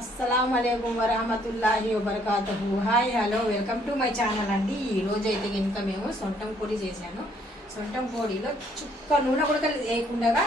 అస్సలం అయికం వరహమతుల్లాహి వబర్కాతుహు. Hi hello welcome to my channel అండి. ఈరోజు అయితే కనుక మేము సొంటం పొడి చేశాను. సొంటం పొడిలో చుక్క నూనె కూడా వేయకుండా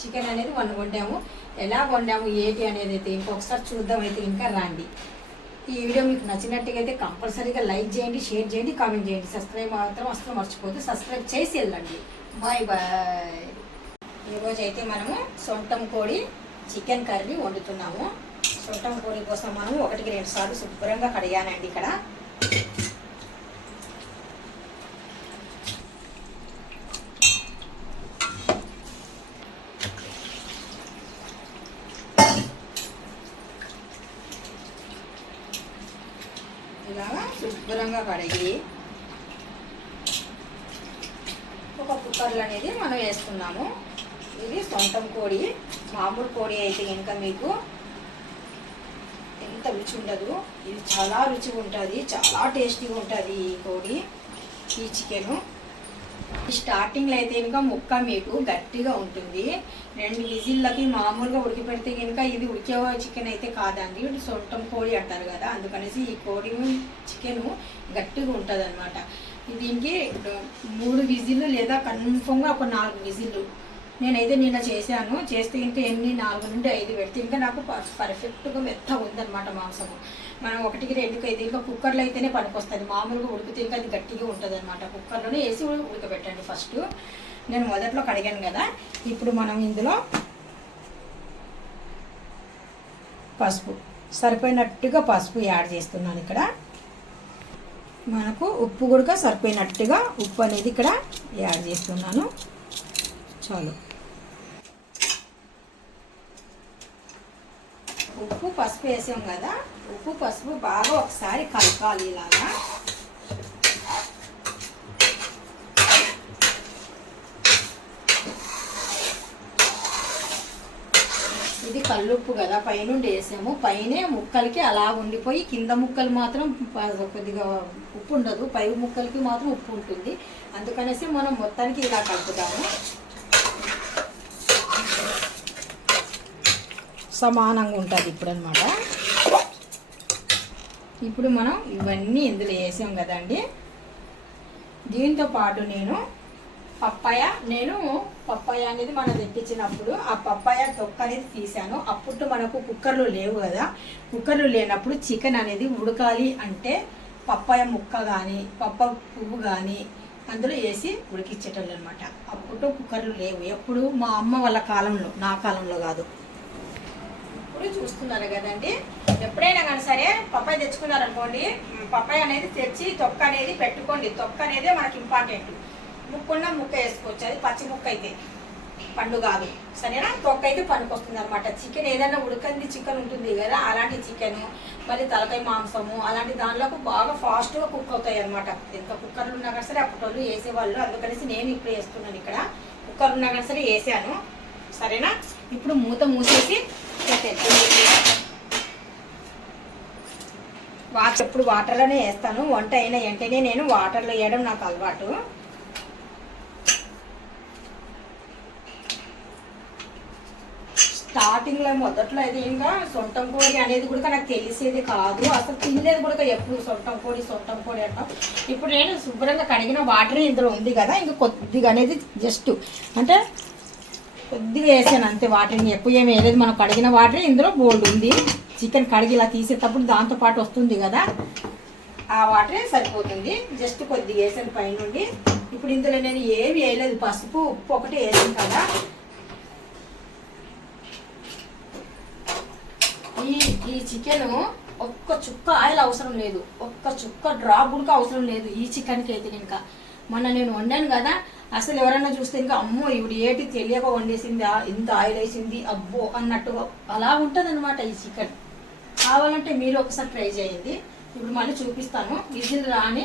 చికెన్ అనేది వండ వండాము ఎలా వండాము ఏంటి అనేది అయితే ఇంకొకసారి చూద్దాం అయితే ఇంకా రండి. ఈ వీడియో మీకు నచ్చినట్టుగా అయితే కంపల్సరీగా లైక్ చేయండి షేర్ చేయండి కామెంట్ చేయండి. సబ్స్క్రైబ్ మాత్రం అసలు మర్చిపోతే సబ్స్క్రైబ్ చేసి వెళ్ళండి బాయ్ బాయ్. ఈరోజు అయితే మనము సొంతం కోడి చికెన్ కర్రీ వండుతున్నాము. సొంతం కోడి కోసం మనం ఒకటికి రెండు సార్లు శుభ్రంగా కడిగానండి ఇక్కడ. ఇలాగా శుభ్రంగా కడిగి ఒక కుక్కర్లు అనేది మనం వేసుకున్నాము. ఇది సొంతం కోడి మామూలు కోడి అయితే ఇంకా మీకు రుచి ఉండదు ఇది చాలా రుచిగా ఉంటుంది చాలా టేస్టీగా ఉంటుంది ఈ కోడి ఈ చికెను. స్టార్టింగ్లో అయితే కనుక ముక్క మీకు గట్టిగా ఉంటుంది. రెండు విజిల్లకి మామూలుగా ఉడికి పెడితే కనుక ఇది ఉడికే చికెన్ అయితే కాదండి సొంతం కోడి అంటారు కదా. అందుకనేసి ఈ కోడి చికెను గట్టిగా ఉంటుంది అనమాట దీనికి మూడు విజిల్లు లేదా కన్ఫర్మ్గా ఒక నాలుగు విజిల్లు నేనైతే నిన్న చేశాను. చేస్తే ఇంకా ఎన్ని? నాలుగు నుండి ఐదు పెడితే ఇంకా నాకు పర్ఫెక్ట్గా మెత్తగా ఉందన్నమాట మాంసము. మనం ఒకటికి రెండుకి ఐదు ఇంకా కుక్కర్లో అయితేనే పనికొస్తుంది. మామూలుగా ఉడికితే ఇంకా అది గట్టిగా ఉంటుంది అనమాట కుక్కర్లోనే వేసి ఉడకబెట్టండి ఫస్ట్ నేను మొదట్లో కడిగాను కదా. ఇప్పుడు మనం ఇందులో పసుపు సరిపోయినట్టుగా పసుపు యాడ్ చేస్తున్నాను ఇక్కడ. మనకు ఉప్పు కూడా సరిపోయినట్టుగా ఉప్పు అనేది ఇక్కడ యాడ్ చేస్తున్నాను. చాలు. ఉప్పు పసుపు వేసాం కదా ఉప్పు పసుపు బాగా ఒకసారి కలపాలి ఇలాగా. ఇది కల్లుప్పు కదా పైనుండి వేసాము. పైనే ముక్కలకి అలా ఉండిపోయి కింద ముక్కలు మాత్రం ప- కొద్దిగా ఉప్పు ఉండదు. పై ముక్కలకి మాత్రం ఉప్పు ఉంటుంది. అందుకనేసి మనం మొత్తానికి ఇలా కలుపుతాము. సమానంగా ఉంటుంది ఇప్పుడు అనమాట ఇప్పుడు మనం ఇవన్నీ ఇందులో వేసాం కదండి. దీంతో పాటు నేను పప్పాయ నేను పప్పాయ అనేది మనం తెప్పించినప్పుడు ఆ పప్పాయ తొక్క అనేది తీసాను. అప్పుడు మనకు కుక్కర్లు లేవు కదా. కుక్కర్లు లేనప్పుడు చికెన్ అనేది ఉడకాలి అంటే పప్పాయ ముక్క కానీ పప్ప పువ్వు కానీ అందులో వేసి ఉడికిచ్చేటోళ్ళు అనమాట అప్పుడు కుక్కర్లు లేవు. ఎప్పుడు మా అమ్మ వాళ్ళ కాలంలో నా కాలంలో కాదు. ఇప్పుడు చూస్తున్నారు కదండి ఎప్పుడైనా కానీ సరే పప్పాయి తెచ్చుకున్నారనుకోండి పప్పాయి అనేది తెచ్చి తొక్క అనేది పెట్టుకోండి. తొక్క అనేది మనకి ఇంపార్టెంట్ ముక్కున్న ముక్క వేసుకోవచ్చు. అది పచ్చి ముక్క అయితే పండు కాదు. సరేనా? తొక్క అయితే పనికొస్తుంది అనమాట చికెన్ ఏదైనా ఉడకంది చికెన్ ఉంటుంది కదా అలాంటి చికెన్ మరి తలకాయ మాంసము అలాంటి దానిలోకి బాగా ఫాస్ట్గా కుక్ అవుతాయి అనమాట ఎంత కుక్కర్లు ఉన్నా కానీ సరే అప్పటి వాళ్ళు వేసేవాళ్ళు. అందుకనేసి నేను ఇప్పుడు వేస్తున్నాను ఇక్కడ. కుక్కర్ ఉన్నా కానీ సరే వేసాను. సరేనా? ఇప్పుడు మూత మూసేసి వాటర్ ఎప్పుడు వాటర్లోనే వేస్తాను. వంట అయిన వెంటనే నేను వాటర్లో వేయడం నాకు అలవాటు. స్టార్టింగ్లో మొదట్లో అయితే ఇంకా సొంతం కోడి అనేది కూడా నాకు తెలిసేది కాదు. అసలు తినలేదు కూడా ఎప్పుడు సొంతం కోడి సొంతం కోడి అంటాం. ఇప్పుడు నేను శుభ్రంగా కడిగిన వాటర్ ఇందులో ఉంది కదా ఇంకా కొద్దిగా అనేది జస్ట్ అంటే కొద్దిగా వేసాను అంతే వాటర్ని ఎక్కువ ఏమి వేయలేదు. మనం కడిగిన వాటర్ ఇందులో బోల్డ్ ఉంది. చికెన్ కడిగి ఇలా తీసేటప్పుడు దాంతో పాటు వస్తుంది కదా ఆ వాటరే సరిపోతుంది. జస్ట్ కొద్దిగా వేసాను పైనుండి. ఇప్పుడు ఇందులో నేను ఏమి వేయలేదు. పసుపు ఉప్పు ఒకటి వేసాను కదా. ఈ ఈ చికెన్ ఒక్క చుక్క ఆయిల్ అవసరం లేదు. ఒక్క చుక్క డ్రాప్ కూడా అవసరం లేదు. ఈ చికెన్కి అయితే ఇంకా మొన్న నేను వండాను కదా అసలు ఎవరైనా చూస్తే ఇంకా అమ్మో ఇవిడ ఏటి తెలియక వండేసింది ఇంత ఆయిల్ వేసింది అబ్బో అన్నట్టుగా అలా ఉంటుంది అనమాట ఈ చికెన్. కావాలంటే మీరు ఒకసారి ట్రై చేయండి. ఇప్పుడు మళ్ళీ చూపిస్తాను. విజిల్ రాని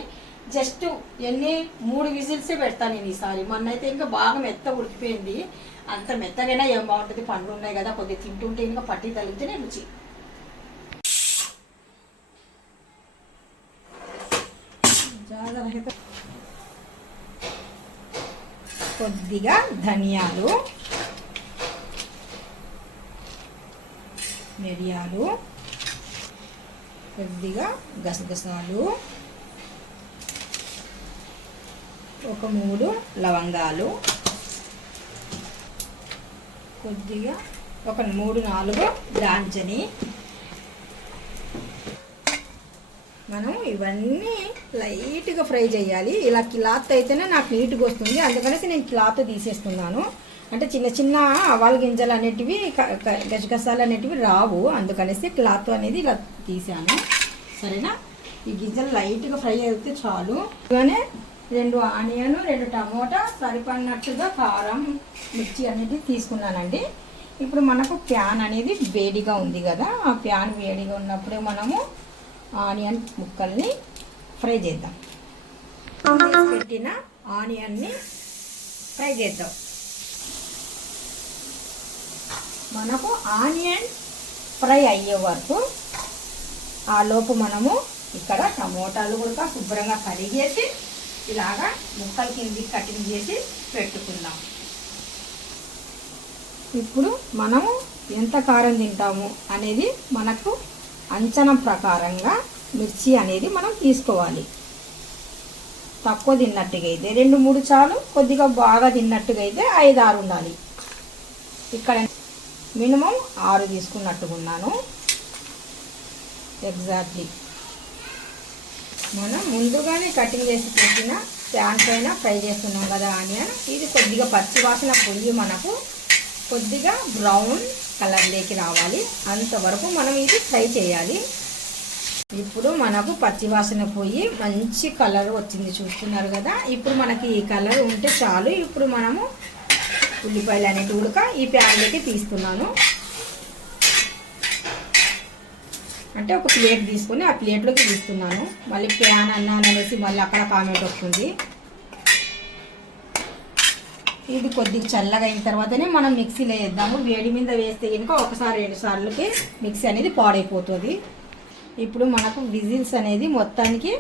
జస్ట్ ఎన్ని మూడు విజిల్సే పెడతాను నేను ఈసారి. మొన్న అయితే ఇంకా బాగా మెత్త ఉడికిపోయింది. అంత మెత్తగైనా ఏం బాగుంటుంది? పండ్లు ఉన్నాయి కదా కొద్దిగా తింటుంటే ఇంకా పట్టి తగిలితేనే రుచి కొద్దిగా ధనియాలు మిరియాలు కొద్దిగా గసగసాలు ఒక మూడు లవంగాలు కొద్దిగా ఒక మూడు నాలుగు దాంచని మనం ఇవన్నీ లైట్గా ఫ్రై చేయాలి. ఇలా క్లాత్ అయితేనే నాకు నీట్గా వస్తుంది. అందుకనేసి నేను క్లాత్ తీసేస్తున్నాను. అంటే చిన్న చిన్న ఆవాల గింజలు అనేటివి గజగసాలు గసగసాలు అనేటివి రావు. అందుకనేసి క్లాత్ అనేది ఇలా తీసాను. సరేనా? ఈ గింజలు లైట్గా ఫ్రై అయితే చాలు. ఇలానే రెండు ఆనియన్ రెండు టమోటా సరిపడినట్టుగా కారం మిర్చి అనేది తీసుకున్నానండి. ఇప్పుడు మనకు ప్యాన్ అనేది వేడిగా ఉంది కదా. ఆ ప్యాన్ వేడిగా ఉన్నప్పుడే మనము ఆనియన్ ముక్కల్ని ఫ్రై చేద్దాం. పెట్టిన ఆనియన్ని ఫ్రై చేద్దాం. మనకు ఆనియన్ ఫ్రై అయ్యే వరకు ఆ లోపు మనము ఇక్కడ టమోటాలు కూడా శుభ్రంగా కడిగేసి ఇలాగా ముక్కల కింది కటింగ్ చేసి పెట్టుకుందాం. ఇప్పుడు మనము ఎంత కారం తింటాము అనేది మనకు అంచనా ప్రకారంగా మిర్చి అనేది మనం తీసుకోవాలి. తక్కువ తిన్నట్టుగా అయితే రెండు మూడు చాలు కొద్దిగా బాగా తిన్నట్టుగా అయితే ఐదు ఆరు ఉండాలి. ఇక్కడ మినిమం ఆరు తీసుకున్నట్టుగా ఉన్నాను ఎగ్జాక్ట్లీ మనం ముందుగానే కటింగ్ చేసి పెట్టిన ప్యాన్ పైన ఫ్రై చేస్తున్నాం కదా ఆనియన్. ఇది కొద్దిగా పచ్చి వాసన పొయ్యి మనకు కొద్దిగా బ్రౌన్ కలర్లోకి రావాలి. అంతవరకు మనం ఇది ఫ్రై చేయాలి. ఇప్పుడు మనకు పచ్చి వాసన పోయి మంచి కలర్ వచ్చింది చూస్తున్నారు కదా. ఇప్పుడు మనకి ఈ కలర్ ఉంటే చాలు. ఇప్పుడు మనము ఉల్లిపాయలు అనేది ఉడక ఈ ప్యాన్లోకి తీస్తున్నాను. అంటే ఒక ప్లేట్ తీసుకొని ఆ ప్లేట్లోకి తీస్తున్నాను. మళ్ళీ ప్యాన్ అన్నాను అనేసి మళ్ళీ అక్కడ కామెంట్ వస్తుంది. ఇది కొద్దిగా చల్లగా అయిన తర్వాతనే మనం మిక్సీలో వేద్దాము. వేడి మీద వేస్తే కనుక ఒకసారి రెండు సార్లకి మిక్సీ అనేది పాడైపోతుంది. ఇప్పుడు మనకు విజిల్స్ అనేది మొత్తానికి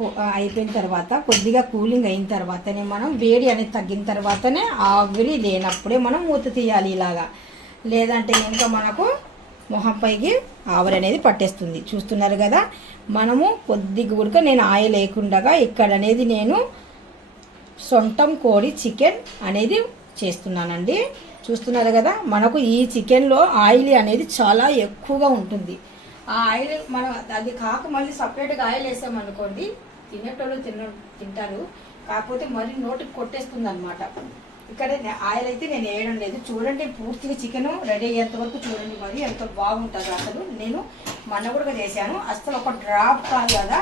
పో- అయిపోయిన తర్వాత కొద్దిగా కూలింగ్ అయిన తర్వాతనే మనం వేడి అనేది తగ్గిన తర్వాతనే ఆవిరి లేనప్పుడే మనం మూత తీయాలి ఇలాగా. లేదంటే కనుక మనకు మొహం పైకి ఆవిరి అనేది పట్టేస్తుంది. చూస్తున్నారు కదా మనము కొద్దిగా కూడా నేను ఆయిల్ లేకుండా ఇక్కడ అనేది నేను సొంతం కోడి చికెన్ అనేది చేస్తున్నానండి. చూస్తున్నారు కదా మనకు ఈ చికెన్లో ఆయిల్ అనేది చాలా ఎక్కువగా ఉంటుంది. ఆ ఆయిల్ మనం అది కాక మళ్ళీ సపరేట్గా ఆయిల్ వేసామనుకోండి తినేటోళ్ళు తిన తింటారు. కాకపోతే మరి నోటికి కొట్టేస్తుంది అనమాట ఇక్కడ ఆయిల్ అయితే నేను వేయడం లేదు. చూడండి పూర్తిగా చికెన్ రెడీ అయ్యేంత వరకు చూడండి మరి ఎంత బాగుంటుంది అసలు. నేను మొన్న కూడా చేశాను. అసలు ఒక డ్రాప్ కాదు కదా.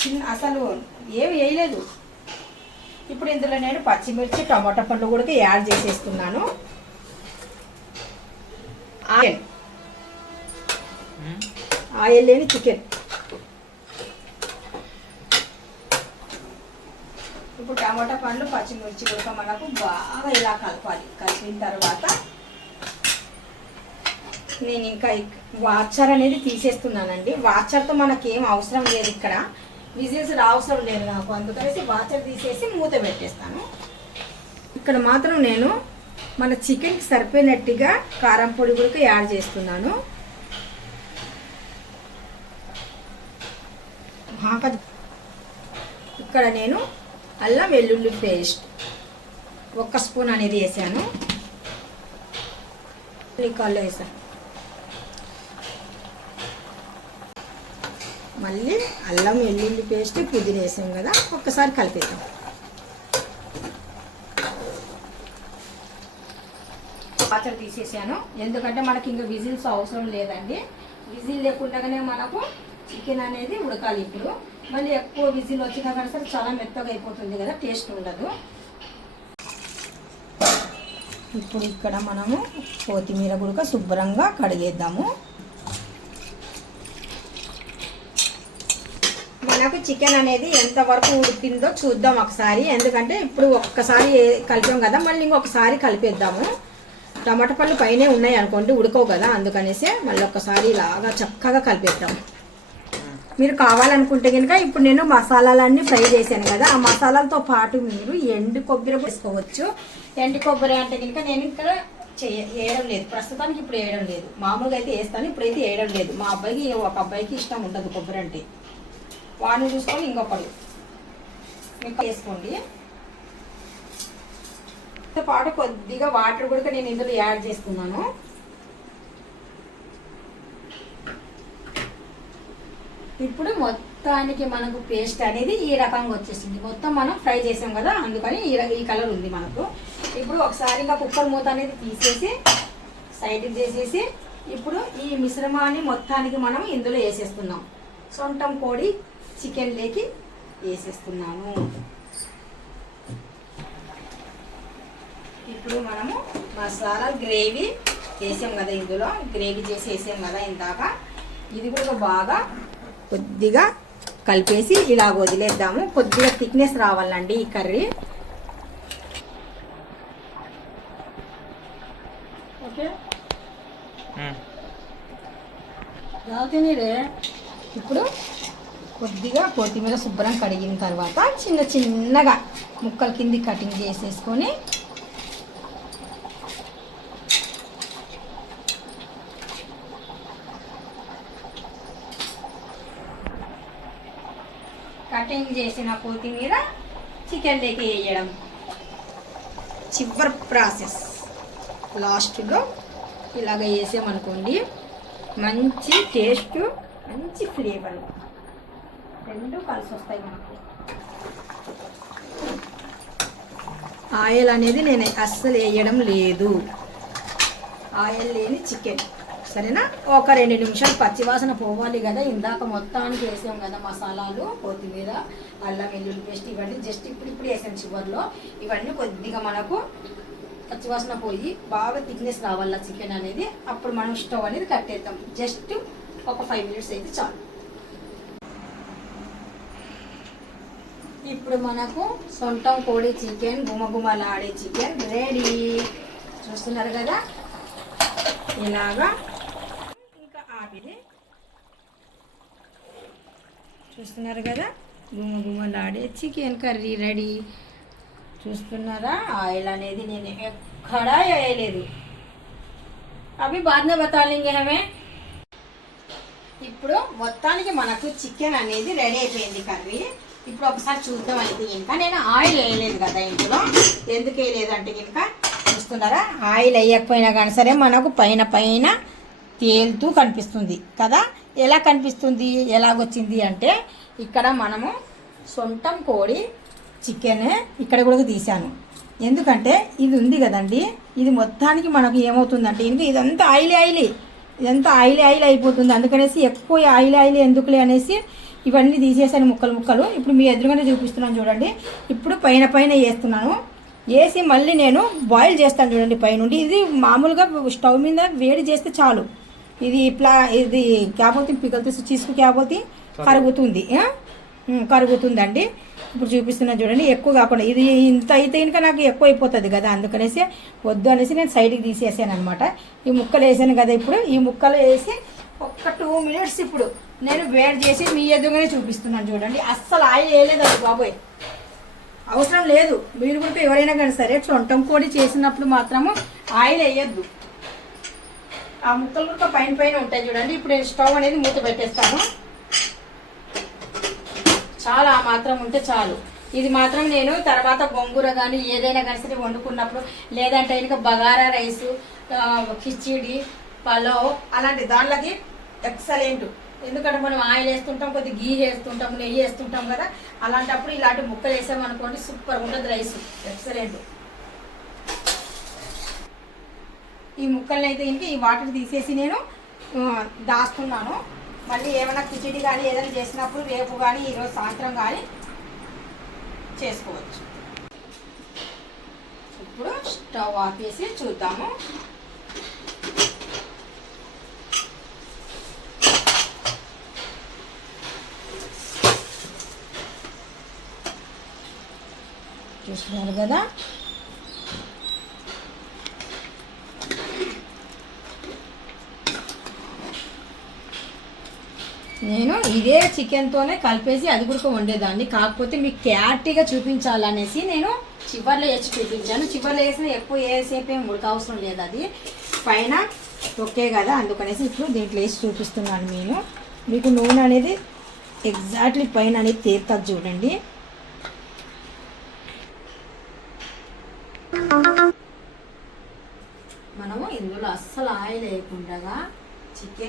చిన్న అసలు ఏమి వేయలేదు. ఇప్పుడు ఇందులో నేను పచ్చిమిర్చి టమాటా పండ్లు కూడా యాడ్ చేసేస్తున్నాను. ఆయిల్ ఆయిల్ లేని చికెన్. ఇప్పుడు టమాటా పండ్లు పచ్చిమిర్చి కూడా మనకు బాగా ఇలా కలపాలి. కలిపిన తర్వాత నేను ఇంకా వాచర్ అనేది తీసేస్తున్నానండి. వాచర్తో మనకి ఏం అవసరం లేదు ఇక్కడ. విజిల్స్ అవసరం లేదు నాకు. అందుకనేసి వాచర్ తీసేసి మూత పెట్టేస్తాను. ఇక్కడ మాత్రం నేను మన చికెన్కి సరిపోయినట్టుగా కారం పొడి కూడా యాడ్ చేస్తున్నాను. ఇక్కడ నేను అల్లం వెల్లుల్లి పేస్ట్ ఒక్క స్పూన్ అనేది వేసాను. ఉల్లికాయలు వేసాను. మళ్ళీ అల్లం వెల్లుల్లి పేస్ట్ పుదీనా వేసాం కదా ఒక్కసారి కలిపేద్దాం. పాత్ర తీసేసాను. ఎందుకంటే మనకి ఇంకా విజిల్స్ అవసరం లేదండి. విజిల్ లేకుండానే మనకు చికెన్ అనేది ఉడకాలి ఇప్పుడు. మళ్ళీ ఎక్కువ విజిల్ వచ్చినా కానీ సరే చాలా మెత్తగా అయిపోతుంది కదా టేస్ట్ ఉండదు. ఇప్పుడు ఇక్కడ మనము కొత్తిమీర గుడక శుభ్రంగా కడిగేద్దాము. మనకు చికెన్ అనేది ఎంతవరకు ఉడికిందో చూద్దాం ఒకసారి. ఎందుకంటే ఇప్పుడు ఒక్కసారి కలిపాం కదా మళ్ళీ ఇంకొకసారి కలిపేద్దాము. టమాటా పళ్ళు పైనే ఉన్నాయి అనుకోండి ఉడకవు కదా అందుకనేసి మళ్ళీ ఒక్కసారి ఇలాగా చక్కగా కలిపేద్దాం. మీరు కావాలనుకుంటే కనుక ఇప్పుడు నేను మసాలాలన్నీ ఫ్రై చేశాను కదా ఆ మసాలాలతో పాటు మీరు ఎండు కొబ్బరి వేసుకోవచ్చు. ఎండు కొబ్బరి అంటే కనుక నేను ఇక్కడ చేయ వేయడం లేదు. ప్రస్తుతానికి ఇప్పుడు వేయడం లేదు. మామూలుగా అయితే వేస్తాను ఇప్పుడైతే వేయడం లేదు. మా అబ్బాయికి ఒక అబ్బాయికి ఇష్టం ఉండదు కొబ్బరి అంటే. వాడిని చూసుకొని ఇంకొకటి. ఇంకా వేసుకోండి తో పాటు కొద్దిగా వాటర్ కూడా నేను ఇందులో యాడ్ చేస్తున్నాను ఇప్పుడు మొత్తానికి మనకు పేస్ట్ అనేది ఈ రకంగా వచ్చేసింది. మొత్తం మనం ఫ్రై చేసాం కదా అందుకని ఈ ఈ కలర్ ఉంది మనకు. ఇప్పుడు ఒకసారి ఇంకా కుక్కర్ మూత అనేది తీసేసి సైడ్కి చేసేసి ఇప్పుడు ఈ మిశ్రమాన్ని మొత్తానికి మనం ఇందులో వేసేస్తున్నాం. సొంతం కోడి చికెన్ లేకి వేసేస్తున్నాము. ఇప్పుడు మనము మసాలా గ్రేవీ వేసాం కదా ఇందులో. గ్రేవీ చేసి వేసాం కదా ఇందాక. ఇది కూడా బాగా కొద్దిగా కలిపేసి ఇలా వదిలేద్దాము. కొద్దిగా థిక్నెస్ రావాలండి ఈ కర్రీ. ఓకే? రావుతీనిరే ఇప్పుడు కొద్దిగా కొత్తిమీర శుభ్రం కడిగిన తర్వాత చిన్న చిన్నగా ముక్కల కింది కటింగ్ చేసేసుకొని కటింగ్ చేసిన కొత్తిమీర చికెన్లోకి వేయడం. చివరి ప్రాసెస్. లాస్ట్లో ఇలాగ వేసామనుకోండి మంచి టేస్ట్ మంచి ఫ్లేవర్. రెండు కలిసి వస్తాయి మనకు. ఆయిల్ అనేది నేను అస్సలు వేయడం లేదు. ఆయిల్ లేని చికెన్. సరేనా? ఒక రెండు నిమిషాలు పచ్చివాసన పోవాలి కదా. ఇందాక మొత్తానికి వేసాం కదా మసాలాలు కొత్తిమీర అల్లం వెల్లుల్లి పేస్ట్ ఇవన్నీ జస్ట్ ఇప్పుడు ఇప్పుడు వేసాం చివరిలో. ఇవన్నీ కొద్దిగా మనకు పచ్చివాసన పోయి బాగా థిక్నెస్ రావాల చికెన్ అనేది. అప్పుడు మనం స్టవ్ అనేది కట్టేద్దాం. జస్ట్ ఒక ఫైవ్ మినిట్స్ అయితే చాలు. ఇప్పుడు మనకు సొంతం కోడి చికెన్ గుమగుమలాడే చికెన్ రెడీ. చూస్తున్నారు కదా? ఇలాగా. ఇంకా ఆపిది చూస్తున్నారు కదా? గుమగుమలాడే చికెన్ కర్రీ రెడీ. చూస్తున్నారా? ఆయిల్ అనేది నేను ఎక్కడా వేయలేదు. అవి బాధ్నే బతాలింగే హమే ఇప్పుడు మొత్తానికి మనకు చికెన్ అనేది రెడీ అయిపోయింది కర్రీ. ఇప్పుడు ఒకసారి చూద్దాం అయితే ఇంకా. నేను ఆయిల్ వేయలేదు కదా ఇంట్లో ఎందుకు వేయలేదు అంటే ఇంకా చూస్తున్నారా? ఆయిల్ వేయకపోయినా కానీ సరే మనకు పైన పైన తేలుతూ కనిపిస్తుంది కదా. ఎలా కనిపిస్తుంది? ఎలాగొచ్చింది అంటే ఇక్కడ మనము సొంతం కోడి చికెన్ ఇక్కడ కూడా తీశాను. ఎందుకంటే ఇది ఉంది కదండి. ఇది మొత్తానికి మనకు ఏమవుతుందంటే ఇంక ఇదంతా ఆయిలీ ఆయిలీ. ఇదంతా ఆయిల్ ఆయిల్ అయిపోతుంది. అందుకనేసి ఎక్కువ ఆయిల్ ఆయిల్ ఎందుకులే అనేసి ఇవన్నీ తీసేసాను ముక్కలు ముక్కలు. ఇప్పుడు మీ ఎదురుగానే చూపిస్తున్నాను చూడండి. ఇప్పుడు పైన పైన వేస్తున్నాను. వేసి మళ్ళీ నేను బాయిల్ చేస్తాను చూడండి పైనుండి. ఇది మామూలుగా స్టవ్ మీద వేడి చేస్తే చాలు. ఇది ప్లా ఇది క్యాపోతే పిగల్తే చీసుకు క్యాపోతే కరుగుతుంది. కరుగుతుందండి. ఇప్పుడు చూపిస్తున్నా చూడండి. ఎక్కువ కాకుండా ఇది ఇంత అయితే ఇంకా నాకు ఎక్కువ అయిపోతుంది కదా. అందుకనేసి వద్దు అనేసి నేను సైడ్కి తీసేసాను అనమాట ఈ ముక్కలు వేసాను కదా ఇప్పుడు. ఈ ముక్కలు వేసి ఒక్క టూ మినిట్స్ ఇప్పుడు నేను వేడి చేసి మీ ఎదురుగానే చూపిస్తున్నాను చూడండి. అస్సలు ఆయిల్ వేయలేదు బాబోయ్. అవసరం లేదు. మీరు కూడా ఎవరైనా కానీ సరే సొంతం కోడి చేసినప్పుడు మాత్రము ఆయిల్ వేయద్దు. ఆ ముక్కలు కూడా పైన పైన ఉంటాయి చూడండి. ఇప్పుడు నేను స్టవ్ అనేది మూత పెట్టేస్తాను. చాలా ఆ మాత్రం ఉంటే చాలు. ఇది మాత్రం నేను తర్వాత గొంగూర కానీ ఏదైనా కానీ సరే వండుకున్నప్పుడు లేదంటే ఇంకా బగారా రైసు కిచిడి పలావ్ అలాంటి దాంట్లోకి ఎక్సలెంట్. ఎందుకంటే మనం ఆయిల్ వేస్తుంటాం కొద్ది గీ వేస్తుంటాం నెయ్యి వేస్తుంటాం కదా అలాంటప్పుడు ఇలాంటి ముక్కలు వేసామనుకోండి సూపర్ ఉంటుంది రైస్. ఎక్సలెంట్ ఈ ముక్కల్ని అయితే ఇంక ఈ వాటర్ తీసేసి నేను దాస్తున్నాను. మళ్ళీ ఏమైనా కిచిడి కానీ ఏదైనా చేసినప్పుడు రేపు కానీ ఈరోజు సాయంత్రం కానీ చేసుకోవచ్చు. ఇప్పుడు స్టవ్ ఆపేసి చూద్దాము. చూస్తున్నారు కదా. నేను ఇదే చికెన్తోనే కలిపేసి అది కూడా వండేదాన్ని. కాకపోతే మీకు క్లారిటీగా చూపించాలనేసి నేను చివర్లో వేసి చూపించాను. చివర్లో వేసిన ఎక్కువ వేసేపు ఏం ఉడక అవసరం లేదు అది. పైన ఓకే కదా అందుకనేసి ఇప్పుడు దీంట్లో వేసి చూపిస్తున్నాను నేను. మీకు నూనె అనేది ఎగ్జాక్ట్లీ పైన అనేది తేరుతుంది చూడండి. ఆయిల్ వేయకుండా చికెన్